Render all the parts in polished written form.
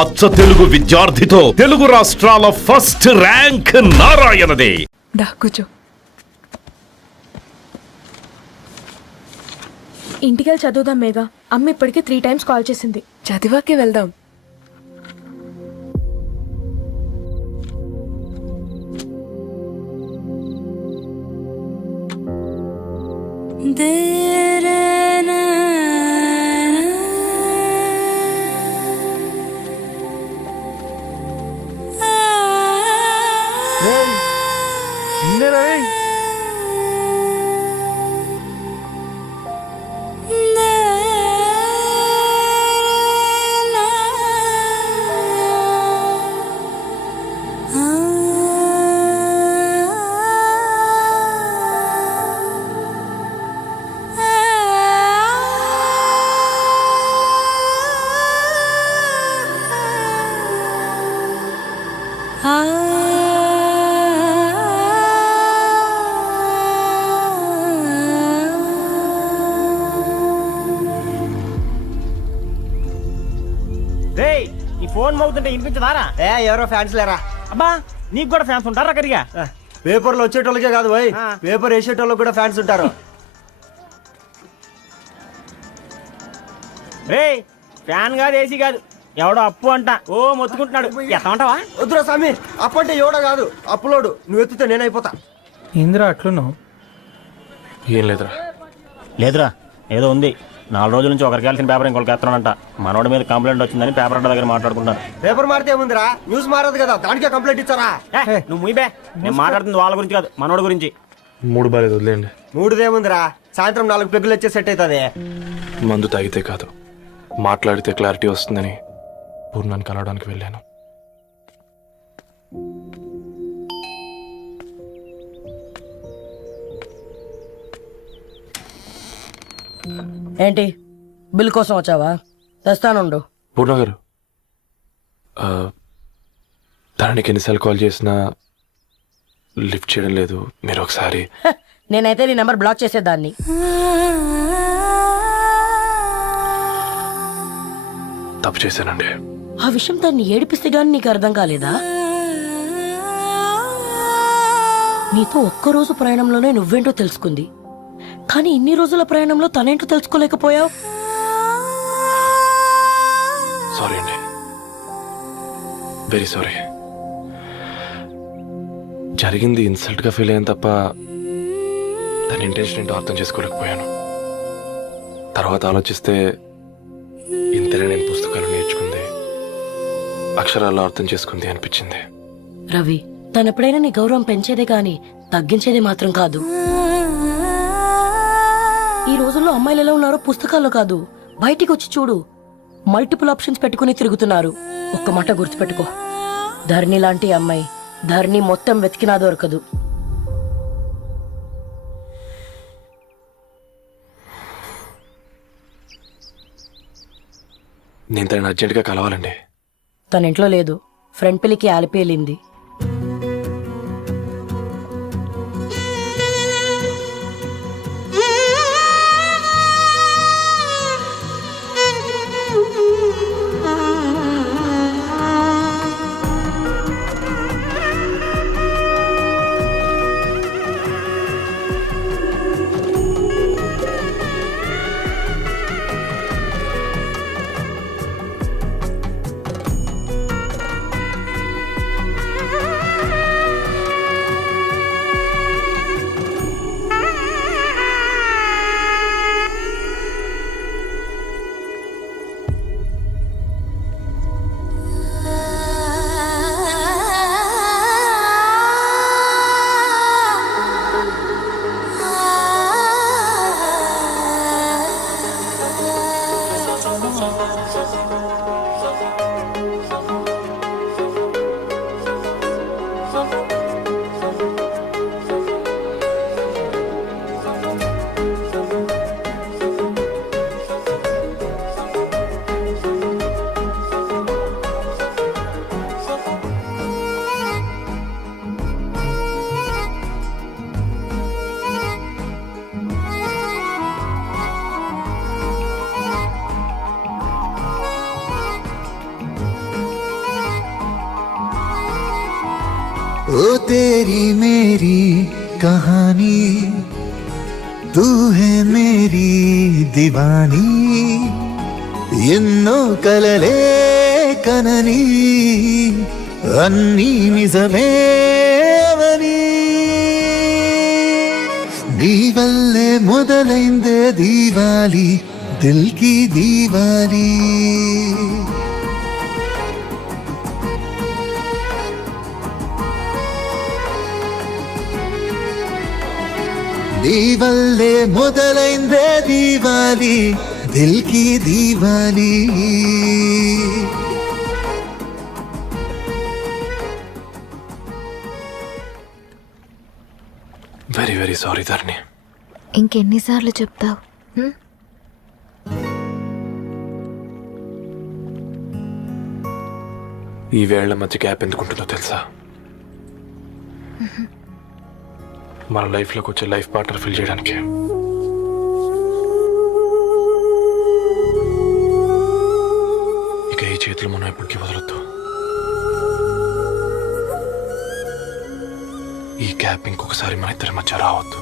అచ్చ తెలుగు విద్యార్థితో తెలుగు రాష్ట్రాల first rank నారాయణదే. కూర్చో. ఇంటికెళ్ళి చదువుదాం మేఘా. అమ్మ ఇప్పటికే 3 times కాల్ చేసింది. చదివాకే వెళ్దాం. ఈ ఫోన్ మోగుతుంటే వినిపించదారా? ఎవరో ఫ్యాన్స్ లేరా? అబ్బా నీకు కూడా ఫ్యాన్స్ ఉంటారా కరిగా? పేపర్లో వచ్చేటోళ్ళకే కాదు పోయి, పేపర్ వేసేటోళ్ళకి కూడా ఫ్యాన్స్ ఉంటారు. రే ఫ్యాన్ కాదు, ఏసీ కాదు, ఎవడో అప్పు అంట ఓ మొత్తుకుంటున్నాడు. ఎత్తమంటావా? వద్దురా స్వామి, అప్పు అంటే ఎవడో కాదు, అప్పులోడు. నువ్వు ఎత్తుతే నేనైపోతా. ఏంద్రా అట్లున్నావు? ఏం లేదురా. లేదురా, ఏదో ఉంది. 4 రోజుల నుంచి ఒకరికి వెళ్ళిన పేపర్ ఇంకొకరికి ఎత్తనంట. మనోడి మీద కంప్లైంట్ వచ్చిందని పేపర్ అడ్డ దగ్గర మాట్లాడుకుంటాను. పేపర్ మారితే ముందురా, న్యూస్ మారదు కదా, దానికే కంప్లైంట్ ఇచ్చారా? నువ్వు ముయ్యబే, నేను మాట్లాడుతుంది వాళ్ళ గురించి కాదు, మనోడి గురించి. మూడు బాలేదు, వదిలేండి. మూడుదేముందిరా, సాయంత్రం 4 పెగ్గులు వచ్చే సెట్ అవుతుంది. మందు తాగితే కాదు, మాట్లాడితే క్లారిటీ వస్తుందని పూర్ణాన్ని కలవడానికి వెళ్ళాను. ఏంటి, బిల్ కోసం వచ్చావా? తెస్తానుండు. పూర్ణ గారు, దానికి ఎన్నిసార్లు కాల్ చేసినా లిఫ్ట్ చేయడం లేదు. మీరు ఒకసారి నేనైతే నీ నెంబర్ బ్లాక్ చేసేదాన్ని. తప్పు చేశానండి. ఆ విషయం దాన్ని ఏడిపిస్తే గానీ నీకు అర్థం కాలేదా? నీతో ఒక్కరోజు ప్రయాణంలోనే నువ్వేంటో తెలుసుకుంది, కానీ ఇన్ని రోజుల ప్రయాణంలో తనేంటో తెలుసుకోలేకపోయావు. సారీ అండి, వెరీ సారీ. జరిగింది ఇన్సల్ట్గా ఫీల్ అయ్యాను తప్ప దాని ఇంటెన్షన్ ఏంటో అర్థం చేసుకోలేకపోయాను. తర్వాత ఆలోచిస్తే ఇంతనే నేను పుస్తకాలు నేర్చుకుంది, అక్షరాల్లో అర్థం చేసుకుంది అనిపించింది. రవి, తనెప్పుడైనా నీ గౌరవం పెంచేదే కానీ తగ్గించేదే మాత్రం కాదు. ఈ రోజుల్లో అమ్మాయిలు ఎలా ఉన్నారో పుస్తకాల్లో కాదు, బయటికి వచ్చి చూడు. మల్టిపుల్ ఆప్షన్స్ పెట్టుకుని తిరుగుతున్నారు. ఒక్క మాట గుర్తుపెట్టుకో, ధరణి లాంటి అమ్మాయి ధరణి మొత్తం వెతికినా దొరకదు. నేను తనని అర్జెంటుగా కలవాలండి. తన ఇంట్లో లేదు, ఫ్రెండ్ పెళ్లికి ఆలిపేలింది. ओ तेरी मेरी कहानी तू है मेरी दीवानी ఎన్నో కలలే కనని అన్నీ నిజమేవని నీ వల్లే మొదలైందే దీవాలి దిల్ కి దీవాలి నీ వల్లే మొదలైందే దీవాలి దిల్ కి దీవాలి వెరీ వెరీ సారీ ధరణి. ఇంకెన్నిసార్లు చెప్తావు? ఈ వేళ్ల మధ్య గ్యాప్ ఎందుకుంటుందో తెలుసా? మన లైఫ్లోకి వచ్చే లైఫ్ పార్ట్నర్ ఫిల్ చేయడానికి. ఇక ఈ చేతులు మనం ఎప్పటికీ వదలొద్దు. ఈ గ్యాప్ ఇంకొకసారి మన ఇద్దరి మధ్య రావద్దు.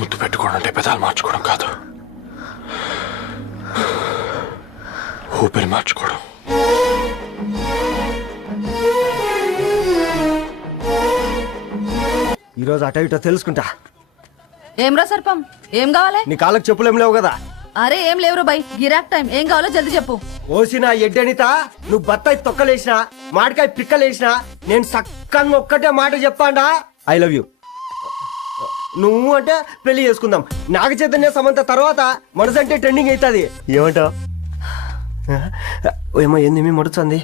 ముద్దు పెట్టుకోవడం అంటే పెదాలు మార్చుకోవడం కాదు, ఊపిరి మార్చుకోవడం. ఈరోజు అటో ఇటో తెలుసుకుంటా. ఏమ్రా సర్పం, ఏం కావాలి? నీ కాళ్ళకి చెప్పులేం లేవు కదా? అరే ఏం లేవురా బై, గిరాక్ టైం. ఏం కావాలో జల్దీ చెప్పు. ఓసిన ఎడ్డనిత, నువ్వు బత్తాయి తొక్కలేసినా మాడికాయ పిక్కలేసినా నేను సక్కంగా ఒక్కటే మాట చెప్పాడా, ఐ లవ్ యూ. నువ్వు అంటే పెళ్లి చేసుకుందాం. నాగ చైతన్య సమంత తర్వాత మనసు అంటే ట్రెండింగ్ అవుతుంది. ఏమంటావు? ఏమో ఏంది మీ మడుతుంది?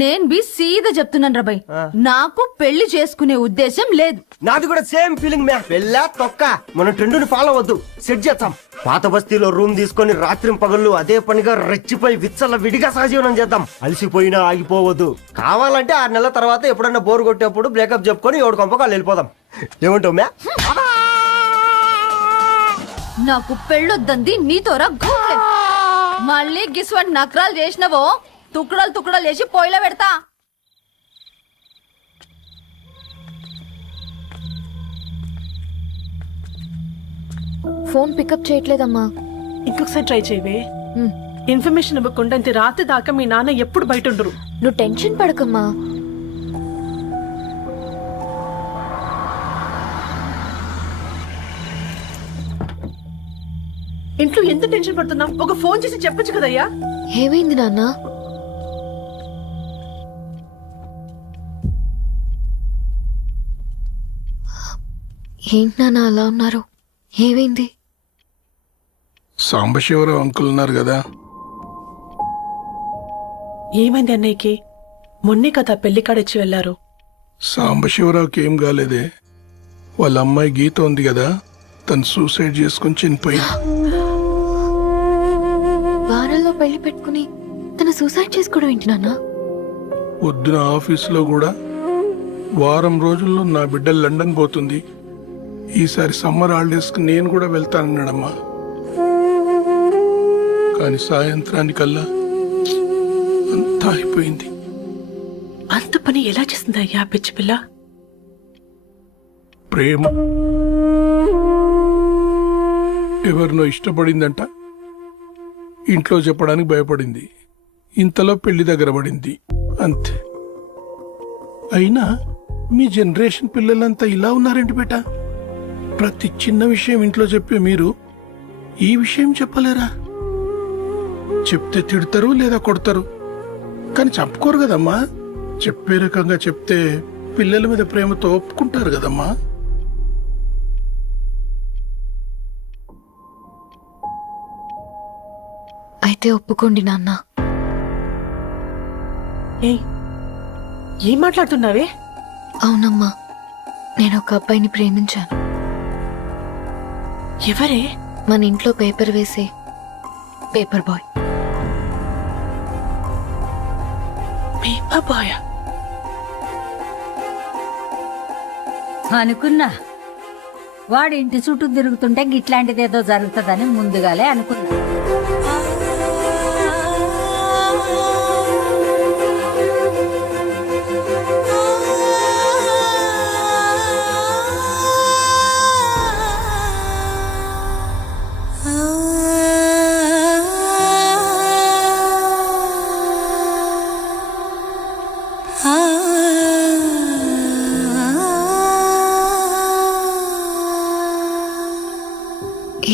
నేను బి సీదా చెప్తున్నాను రాబాయ్, నాకు పెళ్లి చేసుకునే ఉద్దేశం లేదు. నాది కూడా సేమ్ ఫీలింగ్ మ్యా. పెళ్ళా తొక్క, మనం ట్రెండ్ని ఫాలో అవద్దు, సెట్ చేస్తాం. పాత బస్తీలో రూమ్ తీసుకొని రాత్రి పగళ్ళు అదే పనిగా రెచ్చిపోయి విచ్చల విడిగా సహజీవనం చేద్దాం. అలసిపోయినా ఆగిపోవద్దు. కావాలంటే 6 నెలల తర్వాత ఎప్పుడన్నా బోర్ కొట్టేప్పుడు బ్రేకప్ చెప్పుకొని ఎవడు కొంపకాలు వెళ్ళిపోదాం. ఏమంటావు మ్యా? నాకు పెళ్ళొద్దంది నీతోరా గూట్లే. మళ్ళీ గిస్వంటి నకరాలు చేసినవో తుక్కడలు తుక్కడలు చేసి పొయ్యిలో పెడతా. ఫోన్ పికప్ చేయట్లేదమ్మా. ఇంకొకసారి ట్రై చేయవే. ఇన్ఫర్మేషన్ ఇవ్వకుండా ఇంత రాత్రి దాకా మీ నాన్న ఎప్పుడు బయట ఉండరు. నువ్వు టెన్షన్ పడకమ్మా. ఇంట్లో ఎంత టెన్షన్ పడుతున్నావు? ఒక ఫోన్ చేసి చెప్పొచ్చు కదయ్యా. ఏమైంది నాన్న? ఏంటి నాన్న అలా ఉన్నారు? ఏమైంది? సాంబశివరావు అంకుల్ ఉన్నారు కదా, ఏమైంది అన్నయ్యకి? మొన్నే కదా పెళ్లి కాడొచ్చి వెళ్లారు. సాంబశివరావుకి ఏం కాలేదే. వాళ్ళ అమ్మాయి గీత ఉంది కదా, తను సూసైడ్ చేసుకుని చనిపోయింది. వారంలో పెళ్లి పెట్టుకుని తన సూసైడ్ చేసుకోవడం ఏంటి నాన్న? పొద్దున ఆఫీసులో కూడా వారం రోజుల్లో నా బిడ్డ లండన్ పోతుంది, ఈసారి సమ్మర్ హాలిడేస్కి నేను కూడా వెళ్తానన్నాడమ్మా. కానీ సాయంత్రానికల్లా అంతా అయిపోయింది. అంత పని ఎలా చేస్తుందయ్యా పిచ్చి పిల్ల? ప్రేమ. ఎవరినో ఇష్టపడిందంట, ఇంట్లో చెప్పడానికి భయపడింది. ఇంతలో పెళ్లి దగ్గర పడింది, అంతే. అయినా మీ జనరేషన్ పిల్లలంతా ఇలా ఉన్నారేంటి బేట? ప్రతి చిన్న విషయం ఇంట్లో చెప్పే మీరు ఈ విషయం చెప్పలేరా? చెప్తే తిడతారు లేదా కొడతారు, కానీ చంపుకోరు కదమ్మా. చెప్పే రకంగా చెప్తే పిల్లల మీద ప్రేమతో ఒప్పుకుంటారు కదమ్మా. అయితే ఒప్పుకోండి నాన్న. ఏయ్, ఏం మాట్లాడుతున్నావే? అవునమ్మా, నేను ఒక అబ్బాయిని ప్రేమించాను. ఎవరే? మన ఇంట్లో పేపర్ వేసే పేపర్ బాయ్. Paper boy? అనుకున్నా వాడి ఇంటి చుట్టూ తిరుగుతుంటే గిట్లాంటిదేదో జరుగుతుందని ముందుగాలే అనుకున్నా.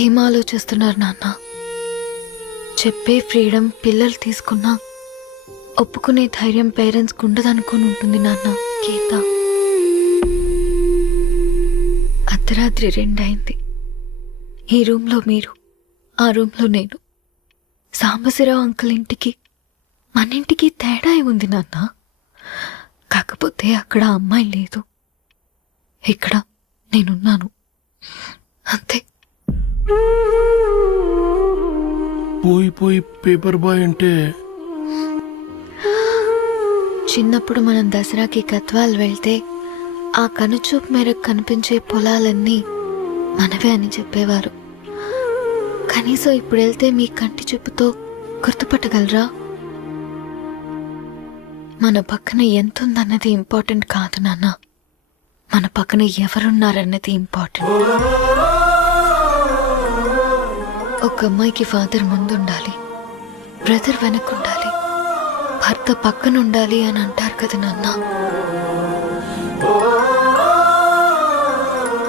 ఏం ఆలోచిస్తున్నారు నాన్న? చెప్పే ఫ్రీడమ్ పిల్లలు తీసుకున్నా ఒప్పుకునే ధైర్యం పేరెంట్స్కి ఉండదనుకుని ఉంటుంది నాన్న. గీత, అర్ధరాత్రి 2 అయింది. ఈ రూమ్లో మీరు, ఆ రూమ్లో నేను. సాంబశివరావు అంకుల్ ఇంటికి మన ఇంటికి తేడా ఉంది నాన్న. కాకపోతే అక్కడ అమ్మాయి లేదు, ఇక్కడ నేనున్నాను, అంతే. పోయి పేపర్ బాయ్ అంటే చిన్నప్పుడు మనం దసరాకి గద్వాల్ వెళ్తే ఆ కనుచూపు మేరకు కనిపించే పొలాలన్నీ మనవే అని చెప్పేవారు. కనీసం ఇప్పుడు వెళ్తే మీ కంటి చూపుతో గుర్తుపట్టగలరా? మన పక్కన ఎంతుందన్నది ఇంపార్టెంట్ కాదు నాన్న, మన పక్కన ఎవరున్నారన్నది ఇంపార్టెంట్. ఒక అమ్మాయికి ఫాదర్ ముందుండాలి, బ్రదర్ వెనకుండాలి, భర్త పక్కన ఉండాలి అని అంటారు కదా నాన్న.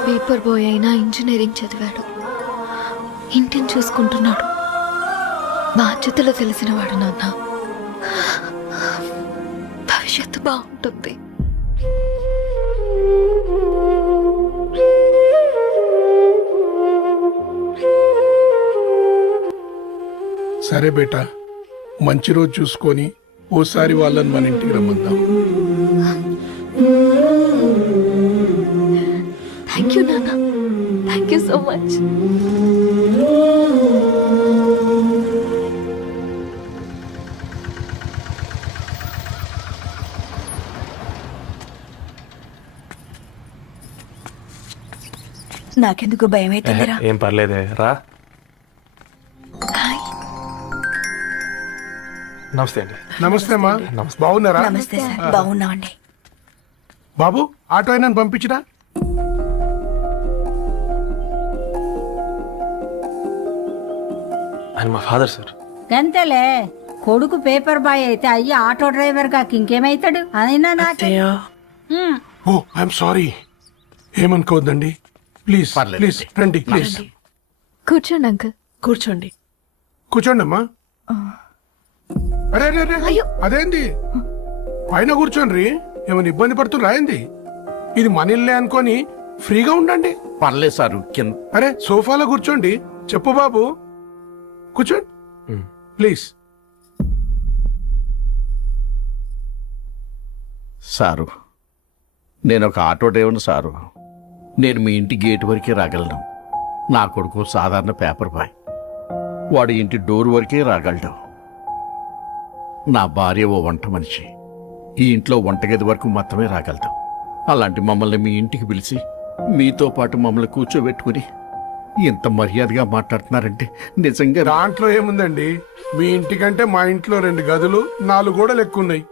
పేపర్ బాయ్ అయినా ఇంజనీరింగ్ చదివాడు, ఇంటిని చూసుకుంటున్నాడు, బాధ్యతలు తెలిసినవాడు నాన్న. భవిష్యత్తు బాగుంటుంది. సరే బేటా, మంచి రోజు చూసుకొని ఓసారి వాళ్ళని మన ఇంటికి రమ్మందాం. థ్యాంక్ యూ నాన్న, థ్యాంక్ యూ సో మచ్. నాకెందుకు భయం అవుతుందిరా. ఏం పర్లేదే, రా. నమస్తే అండి. నమస్తే అమ్మా, బాగున్నారా? నమస్తే సార్, బాగున్నామండి. బాబు, ఆటో అయినా పంపించినా? ఆయన మా ఫాదర్ సార్. గంతేలే, కొడుకు పేపర్ బాయ్ అయితే అయ్యి ఆటో డ్రైవర్ కాక ఇంకేమైతాడు? అయినా నాకు ఓ, ఐఎమ్ సారీ. ఏమనుకోవద్దండి, ప్లీజ్ ప్లీజ్ రండి, ప్లీజ్ కూర్చోండి అంకుల్. కూర్చోండి. కూర్చోండి అమ్మా. అరే అరే అరే, అదేంది పైన కూర్చోండి, ఏమైనా ఇబ్బంది పడుతున్నా ఏంది? ఇది మన ఇల్లే అనుకొని ఫ్రీగా ఉండండి. పర్లేదు సారు, అరే సోఫాలో కూర్చోండి. చెప్పు బాబు, కూర్చోండి ప్లీజ్. సారు, నేను ఒక ఆటో డ్రైవర్ని సారు. నేను మీ ఇంటి గేట్ వరకే రాగలను. నా కొడుకు సాధారణ పేపర్ బాయ్, వాడి ఇంటి డోర్ వరకే రాగలడు. నా భార్య ఓ వంట మనిషి, ఈ ఇంట్లో వంటగది వరకు మాత్రమే రాగలదు. అలాంటి మమ్మల్ని మీ ఇంటికి పిలిచి మీతో పాటు మమ్మల్ని కూర్చోబెట్టుకుని ఎంత మర్యాదగా మాట్లాడుతున్నారంటే నిజంగా. దాంట్లో ఏముందండి, మీ ఇంటికంటే మా ఇంట్లో 2 గదులు 4 గోడలు ఎక్కువ ఉన్నాయి.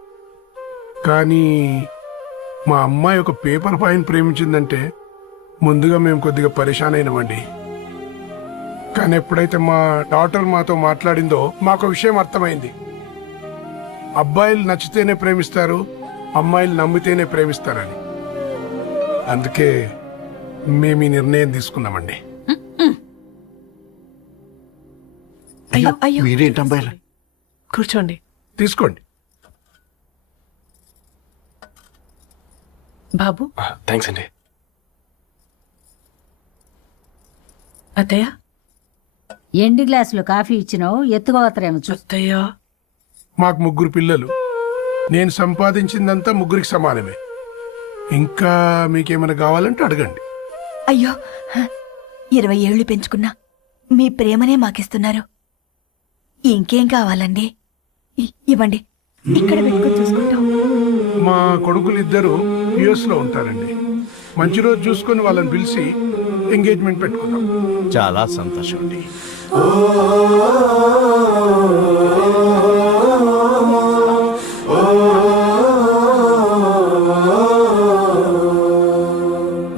కానీ మా అమ్మాయి ఒక పేపర్ బాయ్ని ప్రేమించిందంటే ముందుగా మేము కొద్దిగా పరేషాన్ అయినామండి. కానీ ఎప్పుడైతే మా డాటర్ మాతో మాట్లాడిందో మాకు విషయం అర్థమైంది. అబ్బాయిలు నచ్చితేనే ప్రేమిస్తారు, అమ్మాయిలు నమ్మితేనే ప్రేమిస్తారని. అందుకే మేము ఈ నిర్ణయం తీసుకున్నామండి. అయ్యో అయ్యో, మీరేంటి అమ్మాయిలు? కూర్చోండి. తీసుకోండి. బాబు. థ్యాంక్స్ అండి. అత్తయ్య, ఎండి గ్లాసులో కాఫీ ఇచ్చినావు ఎత్తుకోవతరేమో అత్తయ్య మాకు 3 పిల్లలు. నేను సంపాదించిందంతా 3కి సమానమే. ఇంకా మీకేమైనా కావాలంటే అడగండి. అయ్యో 20 ఏళ్లు పెంచుకున్నా మీ ప్రేమనే మాకిస్తున్నారు. ఇంకేం కావాలండి? ఇవ్వండి, ఇక్కడ పెట్టుకుని చూసుకుంటాం. మా కొడుకులు ఇద్దరు యుఎస్ లో ఉంటారండి. మంచి రోజు చూసుకొని వాళ్ళని పిలిచి ఎంగేజ్మెంట్ పెట్టుకున్నాం. చాలా సంతోషం అండి.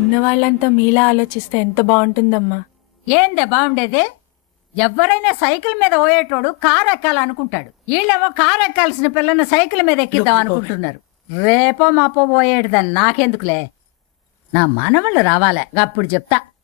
ఉన్న వాళ్ళంతా మీలా ఆలోచిస్తే ఎంత బాగుంటుందమ్మా. ఏందే బాగుండేది? ఎవరైనా సైకిల్ మీద పోయేటోడు కారు ఎక్కాలనుకుంటాడు. వీళ్ళేమో కారు ఎక్కాల్సిన పిల్లని సైకిల్ మీద ఎక్కిద్దాం అనుకుంటున్నారు. రేపో మాపో పోయేటిదని నాకెందుకులే, నా మనవళ్ళు రావాలే అప్పుడు చెప్తా.